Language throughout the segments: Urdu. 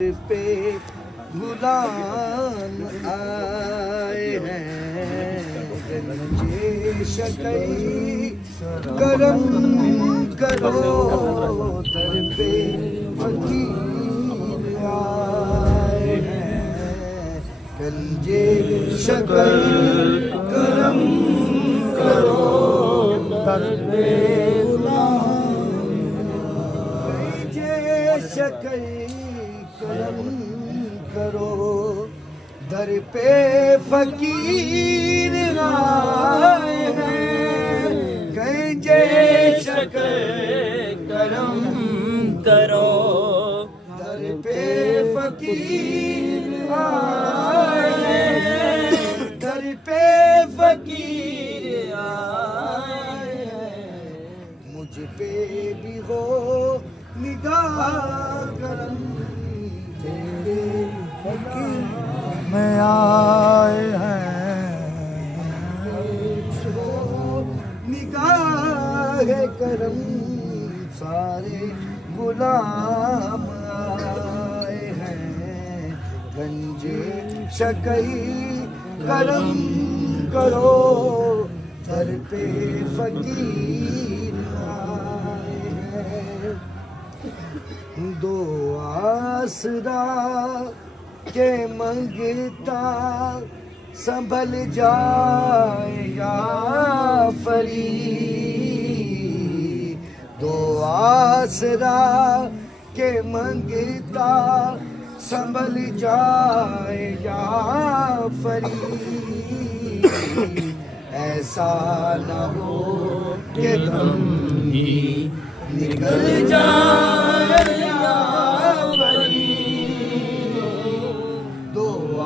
پہ غلام آئے ہیں، گنجے شکئی کرم کرو، در پہ فقیر آئے ہیں، گنجے شکئی کرم کرو، در پہ غلام گنجے شکئی کرم کرو، در پہ فقیر آئے ہیں، گنجے شکر کرم کرو، در پہ فقیر آئے ہیں، در پہ فقیر آئے ہیں، مجھ پہ بھی ہو نگاہ کرم، تیرے فقیر میں آئے ہیں، نگاہ کرم سارے غلام آئے ہیں، گنجے شکئی کرم کرو، در پہ فقیر آئے ہیں، دو آسرا کے منگتا سنبھل جائے یا فری، دو آسرا کے منگتا سنبھل جائے یا فری، ایسا نہ ہو کہ دم ہی نکل جائے یا فری،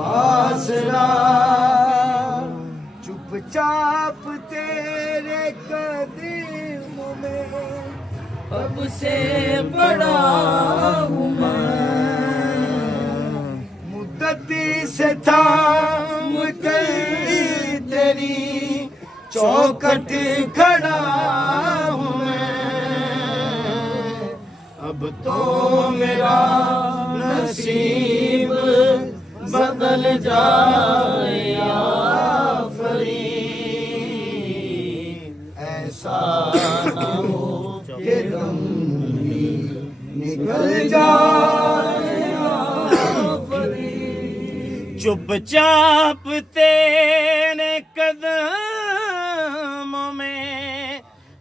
آسرا چپ چاپ تیرے قدموں میں اب سے بڑا ہوں میں، مدت سے تھام کر تیری چوکھٹ کھڑا ہوں میں، اب تو میرا نصیب بدل جائے یا فری، ایسا نہ ہو کہ دم ہی نکل جائے یا فری، چپ چاپ تیرے قدموں میں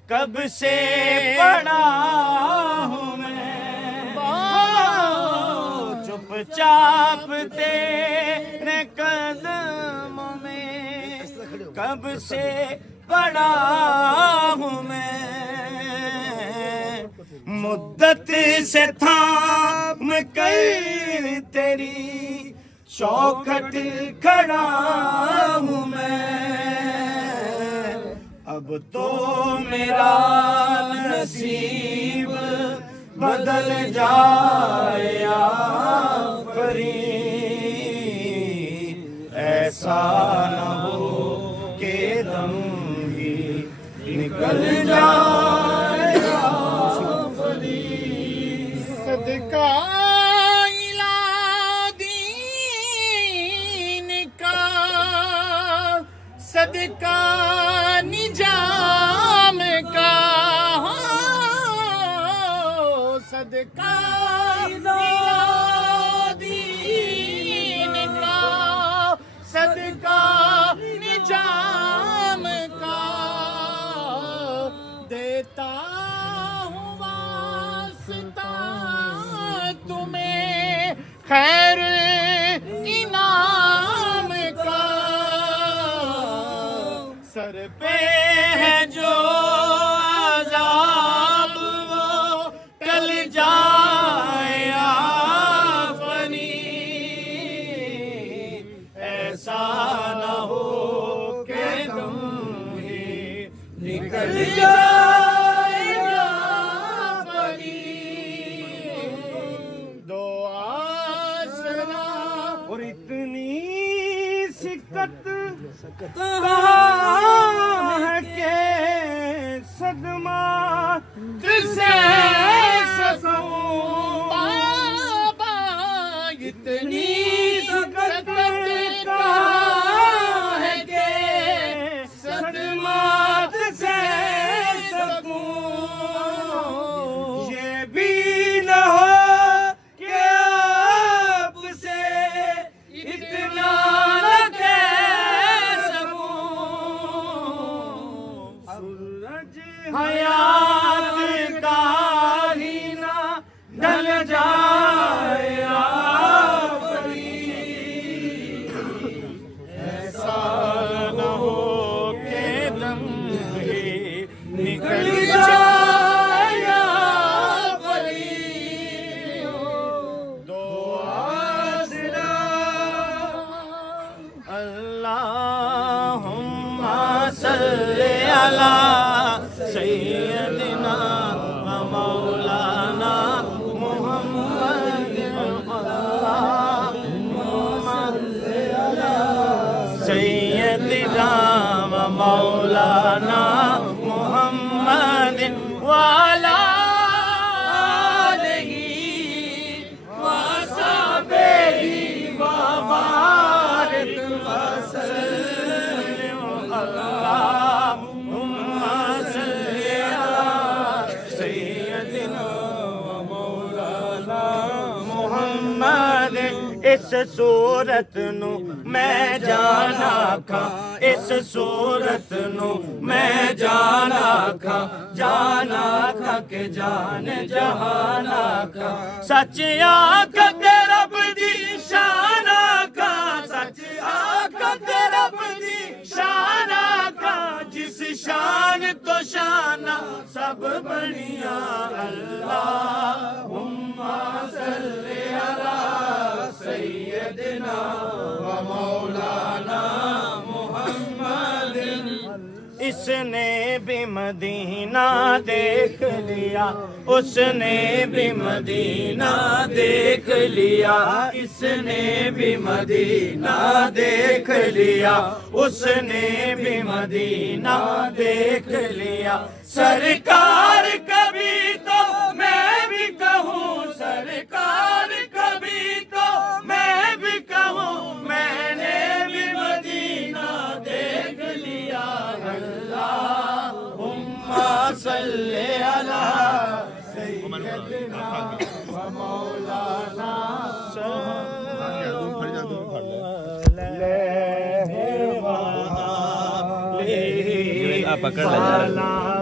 کب سے پڑا ہوں میں، چپ چاپ تیرے قدموں میں کب سے پڑا ہوں میں، مدت سے تھام کر تیری چوکھٹ کھڑا ہوں میں، اب تو میرا نصیب بدل جائے یا فری، ایسا نہ ہو کہ دم ہی نکل جائے یا فری، صدقہ الہ دین کا، صدقہ نجام کا، صدقہ الہ دین کا، صدقہ نجام کا، دیتا ہوں واسطہ تمہیں خیر انعام کا، سر پہ ہے جو عذاب وہ ٹل جائے آفنی، ایسا نہ ہو کہ تم ہی نکل جائے آفنی، دو آسرا اور اتنی سکت کہاں ہے کہ صدمہ تجھ سے سکوں، بابا اتنی سکت کہاں ہے کہ صدمات سے سکوں یہ بھی نہ ہو کہ آپ سے اتنا نہ کہہ سکوں سورج حیات کا ہی نہ ڈھل جائے ایسا نہ ہو کہ دم ہی نکل جائے یا فریق دو آسرا اللہم صلی علی سیدنا و مولانا محمد سیدنا و مولانا محمد وعلی آلہ وصحبہ وبارک وسلم اللہم صلی علی سیدنا و مولانا محمد اس صورت نو میں جانا کھا اس صورت نو میں جانا کھا کہ جان جہانا کھا سچ آکھ کے رب دی شان آکھا سچ آکھ کے رب دی شان آکھا جس شان تو شانہ سب بنیا اللہم صلی علی سیدنا و مولانا محمد اس نے بھی مدینہ دیکھ لیا اس نے بھی مدینہ دیکھ لیا اس نے بھی مدینہ دیکھ لیا اس نے بھی مدینہ دیکھ لیا سرکار کبھی تو میں بھی کہوں سرکار کبھی تو میں بھی کہوں میں نے بھی مدینہ دیکھ لیا اللہم صلی علی سیدنا و مولانا پکڑ لے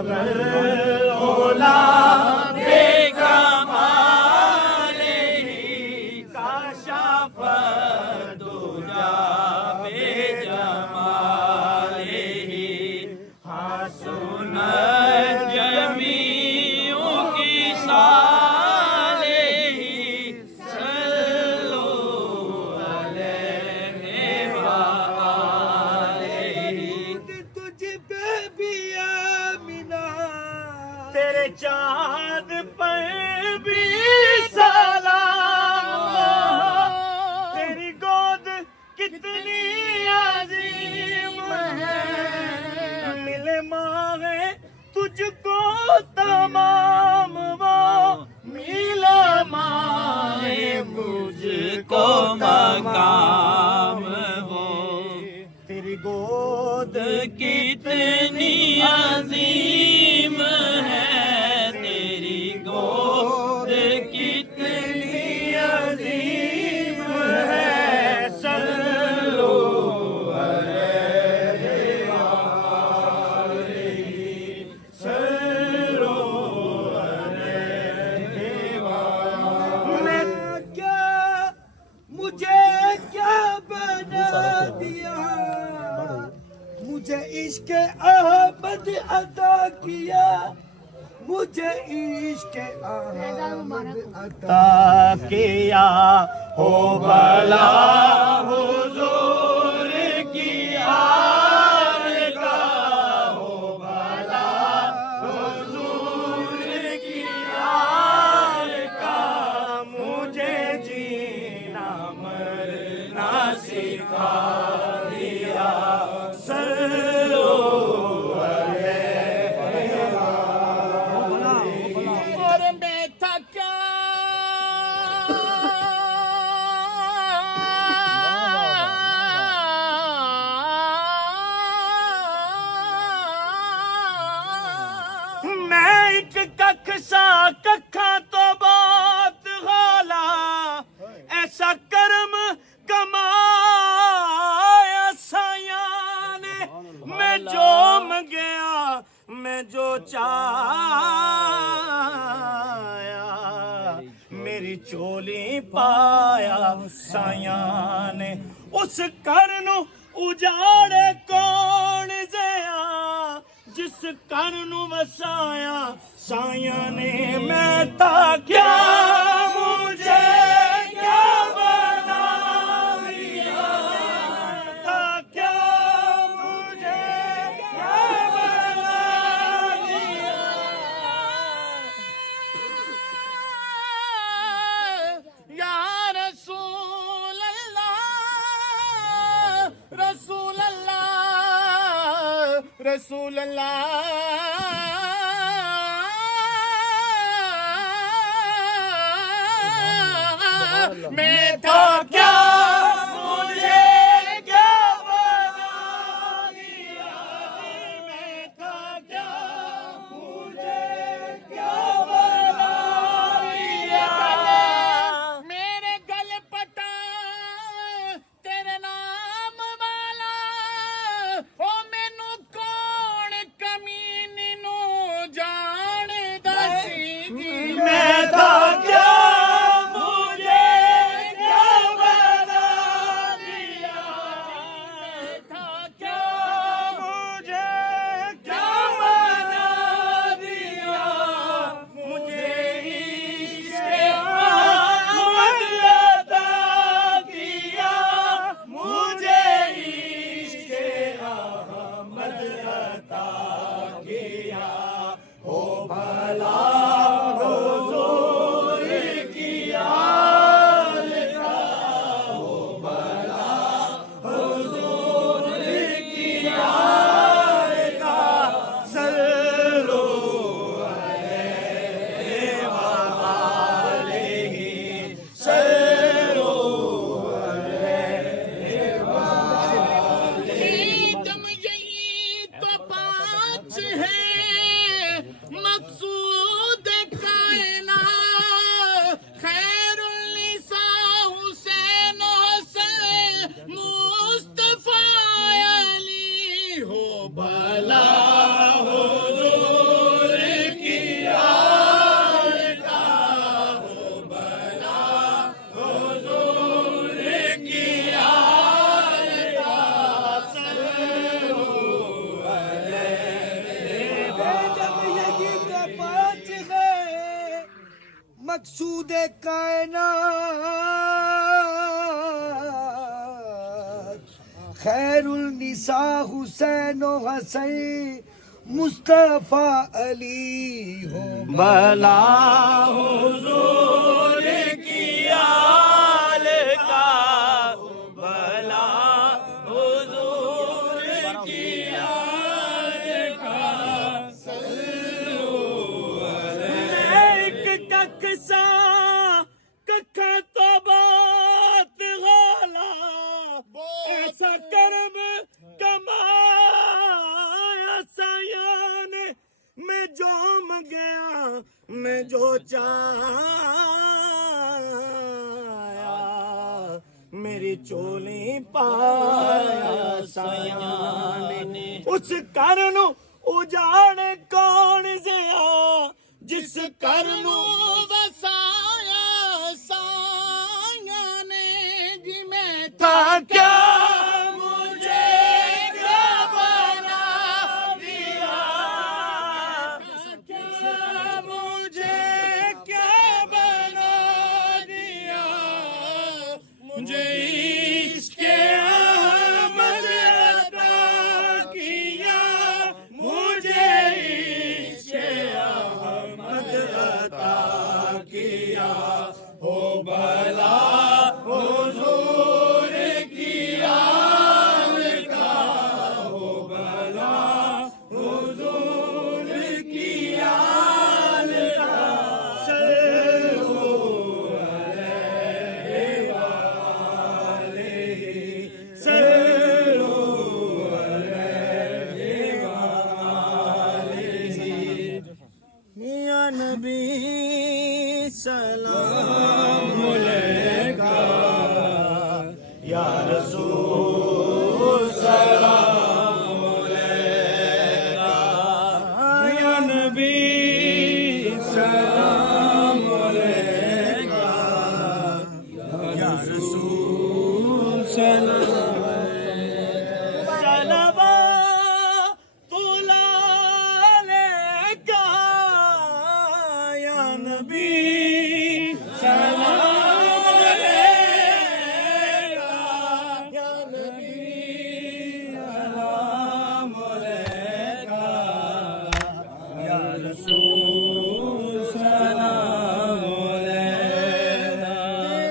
تیرے چاند پر بھی سلام تیری گود کتنی عظیم ہے ملے ماں تجھ کو تمام وہ ملا ماں مجھ کو مقام وہ تیری گود کتنی عظیم ہے تیری گود کتنی عظیم ہے صلو علیہ صلو علیہ میں کیا مجھے کیا بنا دیا مجھے عشق احمد عطا کیا مجھے عشق احمد عطا کیا ہو بھلا حضور کی آرگاہ ہو بھلا حضور کی آرگاہ مجھے جینا مرنا سکھا دیا ایسا کرم کمایا سایاں نے میں جو منگیا میں جو چاہیا میری چولی پایا سایاں نے اس گھر نو اجاڑے کون زیا جس گھر نو وسایا سایاں نے میں تا کیا مجھے کیا بنا دیا تا کیا مجھے کیا بنا دیا یا رسول اللہ رسول اللہ رسول اللہ میں تھا کیا مجھے کیا بنا دیا میں تھا کیا مجھے کیا بنا دیا میرے گل پٹا تیرے نام والا او مینو کون کمینی نو جان دسی دی میں تھا کیا مجھے کیا بنا دیا میں تھا کیا مجھے کیا بنا دیا مجھے عشق احمد عطا کیا مجھے عشق احمد عطا کیا ہو بھلا حضور کی آل کا ہو بھلا حضور کی آل کا صلو علیہ وآلہ صلو دم یہی تو پانچ ہے مقصود کائنات خیر النساء حسین و حسن مصطفیٰ علی ہو بھلا حضور کی آل کا ہو بھلا حضور کی آل کا صلو جب یہی تو پانچ ہے مقصود کائنات خیر النساء حسین و حسن مصطفیٰ علی ہو بھلا حضور کی آل کا بھلا حضور کی آل کا ایک کک سا ککھا تو بات غالا ایسا کرم کمایا سایاں نے میں جو منگیا میں جو چاہیا میری چولی پایا سایاں نے اس گھر نو اجاڑ کون زیا جس گھر نو وسایا سایاں نے جی میں تھا کیا مجھے کیا بنا دیا کیا مجھے کیا بنا دیا مجھے عشق احمد عطا کیا مجھے عشق احمد عطا کیا ہو بھلا حضور کی آل کا ہو بھلا حضور کی آل کا صلو علیہ رسول سلام صلوات اللہ علیکہ یا نبی سلام علیکہ یا نبی سلام علیکہ یا رسول سلام علیکہ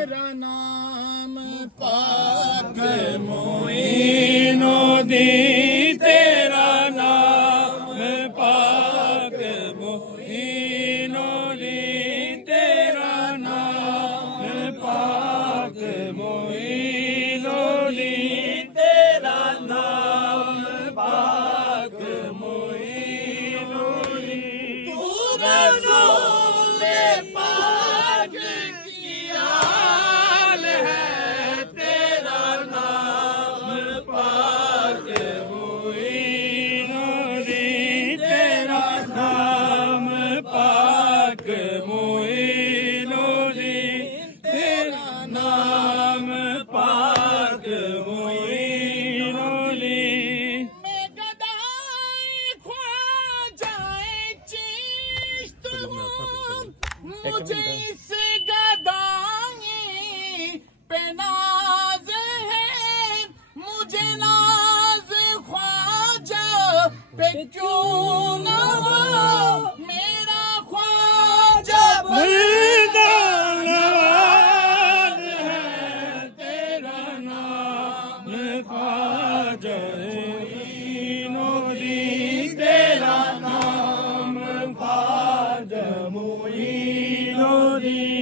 تیرا نام پاک معین و دی تیرا نام پاک معین و دی تیرا نام پاک معین و دی تیرا نام پاک معین و دی تو رسول پاک کی آل ہے تیرا نام پاک معین و دی تیرا نام پاک معین و دی تیرا نام پاک معین و دی میں گدائی خواجہ چشت ہوں مجھے اس گدائی پہ ناز ہے مجھے ناز خواجہ پہ کیوں نہ ہو میرا خواجہ مردان نواز ہے تیرا نام خواجہ معین و دی تیرا نام خواجہ معین و دی